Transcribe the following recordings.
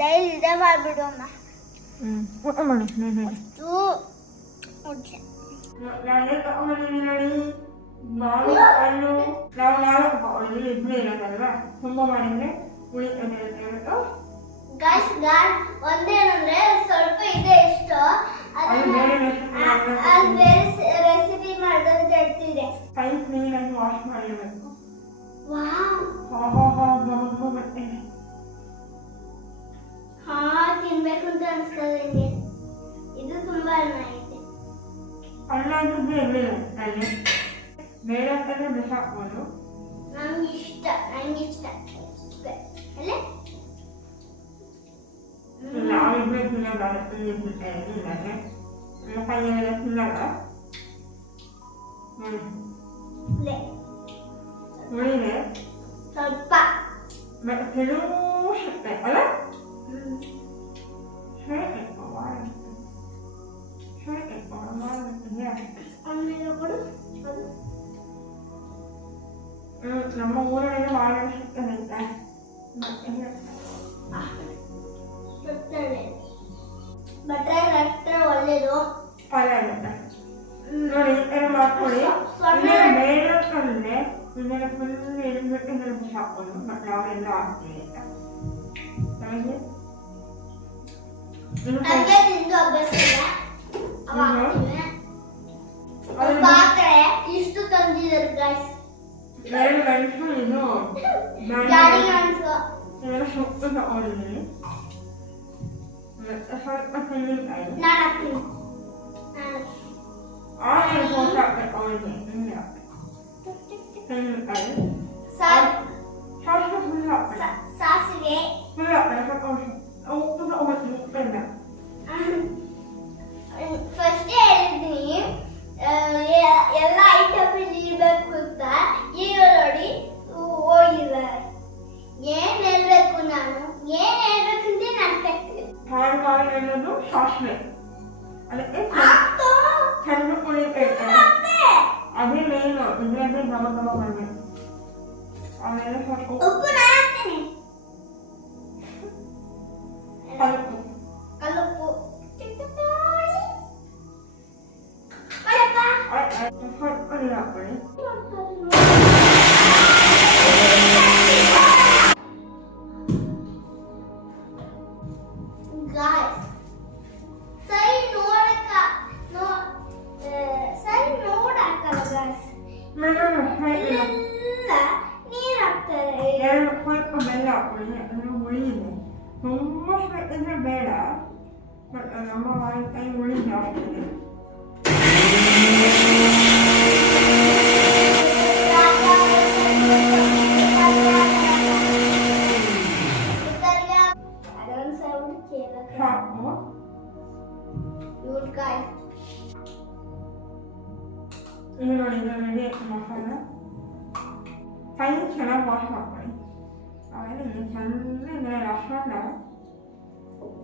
Daily ಇದೇ ಮಾಡ್ಬಿಡು ಅಮ್ಮ. ಊಟ ಮಾಡಿ ನಾಳೆ ತಗೊಂಡಿದ್ದೀನಿ ನೋಡಿ. ನಾವು ಹಣ್ಣು ನಾವು ನಾಲ್ಕು ಅವಳಿಗೆ ಇಬ್ಬರು ಇರೋದಲ್ವಾ, ತುಂಬ ಮಾಡಿದ್ರೆ ಉಳಿತದೆ ಅಂತ ಹೇಳ್ಬಿಟ್ಟು ಗೈಸ್ ಒಂದೇನಂದ್ರೆ ಸ್ವಲ್ಪ ಇದೆ ಇಷ್ಟು, ಅದು ಬೇರೆ ರೆಸಿಪಿ ಮಾಡೋದು ಹೇಳ್ತಿದೆ. ಕೈ ಕ್ಲೀನಾಗಿ ವಾಶ್ ಮಾಡಿರಬೇಕು. ಬರ್ತೇನೆ. ತಿನ್ಬೇಕು ಅಂತ ಅನಿಸ್ತದೆ ನನಗೆ. ಇದು ತುಂಬಾ ಚೆನ್ನಾಗಿದೆ. ಅನ್ನ ಇದ್ದಿದ್ದು ಇರಲಿಲ್ಲ ಅಲ್ಲಿ ಬೇರೆ ಅಂತಂದ್ರೆ ಬಿಸಾಕ್ಬೋದು. ನಂಗೆ ಇಷ್ಟ ಅಲ್ಲ ನಾವಿಬ್ಬರೇ ತಿನ್ನೋದಾದ್ರೆ ಕೈಯೆಲ್ಲ ತಿನ್ನಲ್ಲ. ಉಳಿದೆ ಸ್ವಲ್ಪ ಕೆಲವು ಸಿಗ್ತದೆ ಅಲ್ಲ. ನಮ್ಮ ಊರಲ್ಲಿ ವಾರ ಸಿಗ್ತದೆ ಅಂತ ಬಟ್ರೆ ಒಳ್ಳೇದು ಫಲ ಇರುತ್ತೆ ನೋಡಿ. ಏನು ಮಾಡ್ಕೊಳ್ಳಿ, ಬೇರೆ ಇದೆಲ್ಲ ಫುಲ್ ಎಳ್ಬಿಟ್ಟು ನೆನಪು ಹಾಕೋದು ಮತ್ತು ನಾವೆಲ್ಲ ಹಾಕ್ತೀವಿ ಅಂತ ನಮಗೆ ಇಷ್ಟು ತಂದಿದ್ದಾರೆ ಗೈಸ್. ಎರಡು ಗಂಟು ಇದು ಇದೆಲ್ಲ ಸೊಪ್ಪು ತಗೊಂಡಿದ್ದೀನಿ. ಸ್ವಲ್ಪ ತೆಂಗಿನಕಾಯಿ ಆಮೇಲೆ ಸೋಸ್ ಹಾಕ್ಬೇಕು ಅವಳಿಗೆ. ತೆಂಗಿನಕಾಯಿ ಸಾಸಿವೆ ಫುಲ್ ಹಾಕ್ಬೇಕು. ಸಾಸಿವೆ ಫುಲ್ ಹಾಕ್ಬೇಕು. ಉಪ್ಪು ತಗೋಬೇಕು. ಉಪ್ಪೆಲ್ಲ ಫಸ್ಟ್ ಹೇಳಿದ್ದೀನಿ ಎಲ್ಲ ಐಟಮ್ ಇರಬೇಕು ಅಂತ. ಈಗ ನೋಡಿ ಹೋಗಿಲ್ಲ. ಏನ್ ಹೇಳ್ಬೇಕು ನಾನು, ಏನ್ ಹೇಳ್ಬೇಕಂತ ನೆನಪಾಗ್ತಿದೆ. ಹಾಳು ಅನ್ನೋದು ಸಾಸಿವೆ, ಅದಕ್ಕೆ ಚಂದ ಕುಳಿತೈತೆ. ಅದೇ ಮೇನು ಇದ್ರದ್ದೇ ಗಮ ಬರಬೇಕು. ಆಮೇಲೆ ಸ್ವಲ್ಪ ಉಪ್ಪು ಹಾಕ್ತೇನೆ. ಕಲ್ಲುಪ್ಪು ಸ್ವಲ್ಪ ನೀರು ಹಾಕೊಳ್ಳಿ. ಸ್ವಲ್ಪ ಬೆಲ್ಲ ಹಾಕೊಳ್ಳಿ, ಅದನ್ನು ಉಳಿಯಿದೆ. ತುಂಬ ಇದ್ರೆ ಬೇಡ, ಬಟ್ ನಮ್ಮ ವಾರಕಾಯಿ ಉಳಿ ಜಾಸ್ತಿ ಇದೆ. ಇದು ನೋಡಿ, ಇದು ರೆಡಿ ಆಯ್ತು ಮಸಾಲ. ಕೈ ಚೆನ್ನಾಗಿ ವಾಶ್ ಮಾಡ್ಕೊಳ್ಳಿ. ಆಮೇಲೆ ಇದು ಚೆನ್ನಾಗಿ ರಸನ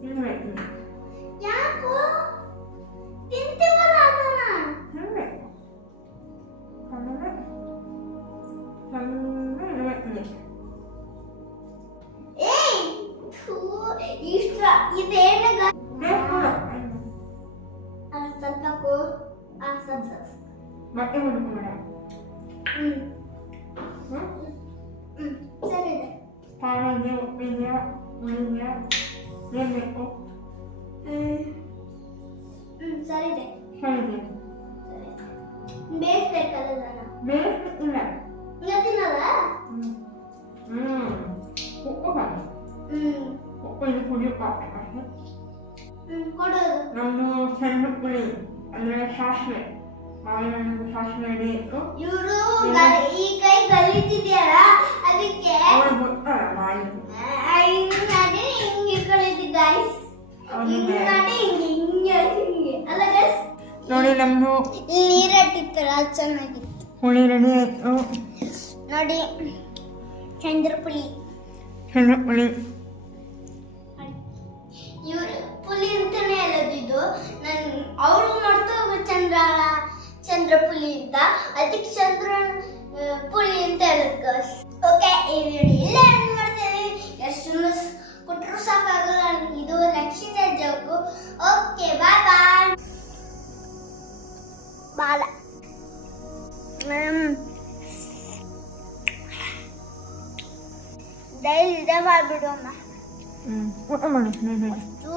ತಿನ್ಬೇಕು. ತಿನ್ಬೇಕು. ಆಮೇಲೆ ಚೆನ್ನಾಗಿ ಇಡಬೇಕು. ಮತ್ತೆ ಹುಡುಕೋಣ. ಸರಿ ಇದೆ. ಖಾರಗೆ ಉಪ್ಪಿಗೆ ಹುಳಿಗೆ ಏನು ಬೇಕು? ಸರಿ ಇದೆ. ಸರಿ ಇದೆ. ಬೇಯಿಸ್ಬೇಕಲ್ಲ ನಾನು? ಬೇಯಿಸ್ತಿಲ್ಲ. ಈಗ ತಿನ್ನಲ್ಲ? ಉಪ್ಪು ಹಾಕಿ. ಉಪ್ಪು ಇದು ಕುಡಿಯೋಕೆ ಹಾಕಿ. ಕೊಡೋದು ನಮ್ಮದು ಸಣ್ಣ ಪುಳಿ ಅಂದರೆ ಸಾಸಿವೆ. ಮಾವಿನ ಸಾಸಿವೆ ರೆಡಿ ಇತ್ತು. ಇವರು ಈ ಕೈ ಕಲಿತಿದ್ಯಲ್ಲ, ಅದಕ್ಕೆ ಗೊತ್ತಲ್ಲ ಮಾಡಿ ಹಿಂಗೆ ಇಟ್ಕೊಂಡಿದ್ದೆ ಗೈಸ್. ಹಿಂಗೆ ಅಲ್ಲ ಗೈಸ್. ನೋಡಿ ನಮ್ದು ನೀರಟ್ಟಿತ್ತಲ್ಲ, ಚೆನ್ನಾಗಿತ್ತು. ಹುಳಿ ರೆಡಿ ಆಯ್ತು ನೋಡಿ. ಚಂದ್ರಪುಳಿ ಇವರು ಪುಲಿ ಅಂತಾನೆ ಹೇಳೋದಿದ್ದು. ಅವರು ಮಾಡ್ತಾ ಚಂದ್ರಪುಲಿ ಅಂತ, ಅದಕ್ಕೆ ಪುಲಿ ಅಂತ ಹೇಳೋದು. ಓಕೆ, ಈ ವಿಡಿಯೋ ಇಲ್ಲ ಎಂಡ್ ಮಾಡ್ತೇವೆ. ಎಷ್ಟು ಕೊಟ್ಟರು ಸಾಕಾಗಲ್ಲ ಬಾಲ ಡೈಲಿ ಇದೇ ಮಾಡ್ಬಿಡು ಅಮ್ಮ ಊಟ ಮಾಡಿ ನೀನು ಅಷ್ಟು